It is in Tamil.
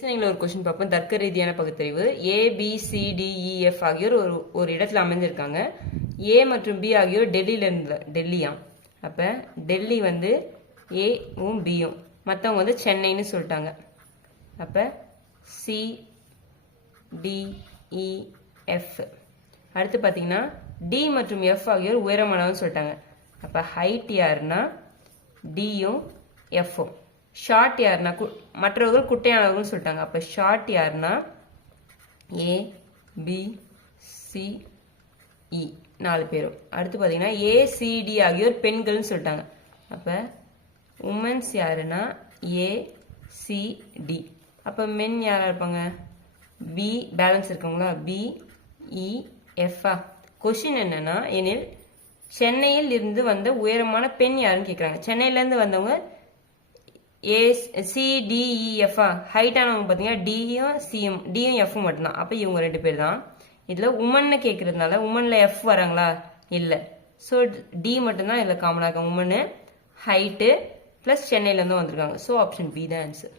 ஒரு கொஸ்டின் பார்ப்போம். தர்க்க ரீதியான பகுத்தறிவு. ABCDEF ஆகியோர் ஒரு இடத்துல அமைஞ்சிருக்காங்க. ஏ மற்றும் பி ஆகியோர் டெல்லியாம். அப்ப டெல்லி வந்து ஏவும் பியும், மற்றவங்க வந்து சென்னைன்னு சொல்லிட்டாங்க. அப்ப CDEF. அடுத்து பார்த்தீங்கன்னா டி மற்றும் எஃப் ஆகியோர் உயரமானவன்னு சொல்லிட்டாங்க. அப்ப ஹைட் யாருன்னா டியும் எஃப்பும். ஷார்ட் யாருன்னா மற்றவர்கள் குட்டையானவர்கள் சொல்லிட்டாங்க. அப்ப ஷார்ட் யாருன்னா ABCE 4 பேரும். அடுத்து பார்த்தீங்கன்னா ACD ஆகியோர் பெண்கள்னு சொல்லிட்டாங்க. அப்ப உமன்ஸ் யாருன்னா ACD. அப்ப மென் யாரா இருப்பாங்க? B பேலன்ஸ் இருக்கவங்களா? BEF. கொஸ்டின் என்னன்னா, எனில் சென்னையில் இருந்து வந்த உயரமான பெண் யாருன்னு கேட்குறாங்க. சென்னையில இருந்து வந்தவங்க CDEF. ஹைட் ஆனவங்க பார்த்தீங்கன்னா டியும் எஃப்பும் மட்டும்தான். அப்போ இவங்க 2 பேர் தான். இதில் உமன்னு கேட்கறதுனால உமன்ல எஃப் வராங்களா? இல்லை. ஸோ டி மட்டும்தான் இதில் காமனாக இருக்காங்க. உமனு ஹைட்டு ப்ளஸ் சென்னையிலேருந்து வந்திருக்காங்க. ஸோ ஆப்ஷன் பி தான் ஆன்சர்.